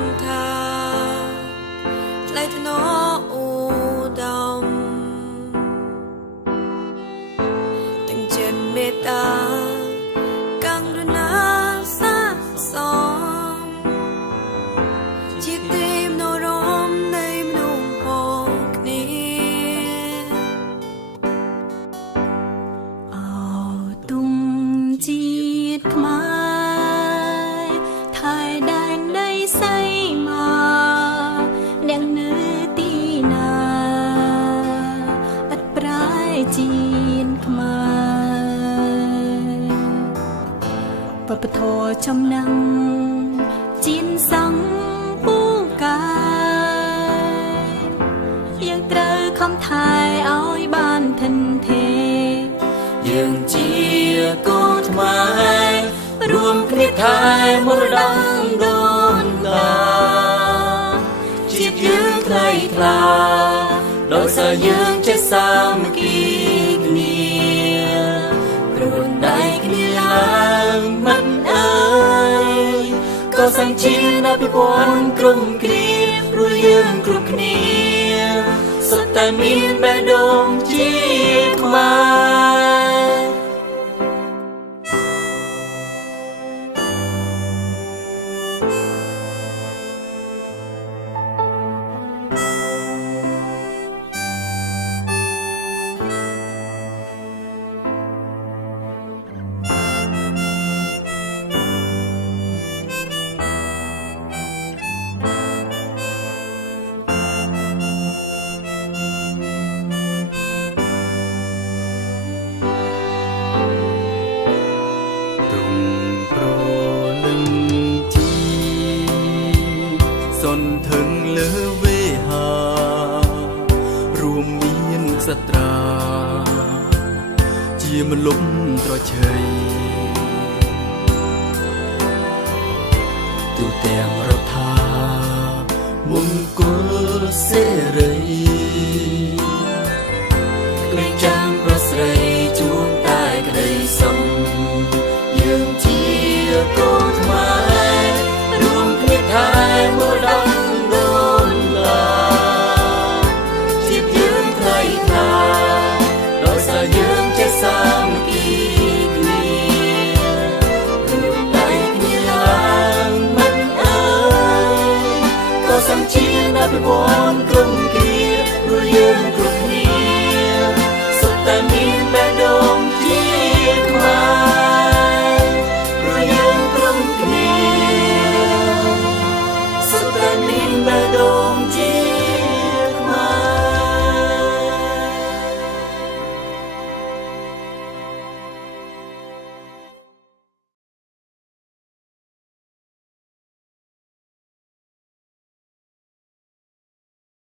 នថាថ្លៃថ្នូរឧត្តមទាំងចិត្តមេត្តាករុណាសាសមជាទេមនោរមនៃមនុស្សផងគ្នាអោទុំជាតិខ្មែរថៃដែនដីសៃមកអ្នកនៅទីណាឥតប្រែជាតិខ្មែរបបធរចំណងជាតិសង្ឃពូកាយយើងត្រូវខំថែឲ្យបានធិនទេយើងជាកូនខ្មែររួមគ្នាថែមរតកដូនតាជាតិយើងថ្លៃថ្លាដោយសារយើងចេះសាមគ្គីគ្នាព្រួនដៃគ្នាឡើងមិនអើយក៏សាំងជាតិអភិវឌ្ឍក្រុមគ្រាព្រោះយើងគ្រប់គ្នាសុទ្ធតែមានបេះដូងជាខ្មែរសន្ធឹងលើវេហារួមមានសត្រាជាមលំត្រឆៃទូទាំងរដ្ឋាមង្គលសេរីក្លែងចាំប្រស្រីជួងតែក្តីសុខយើងជាកូន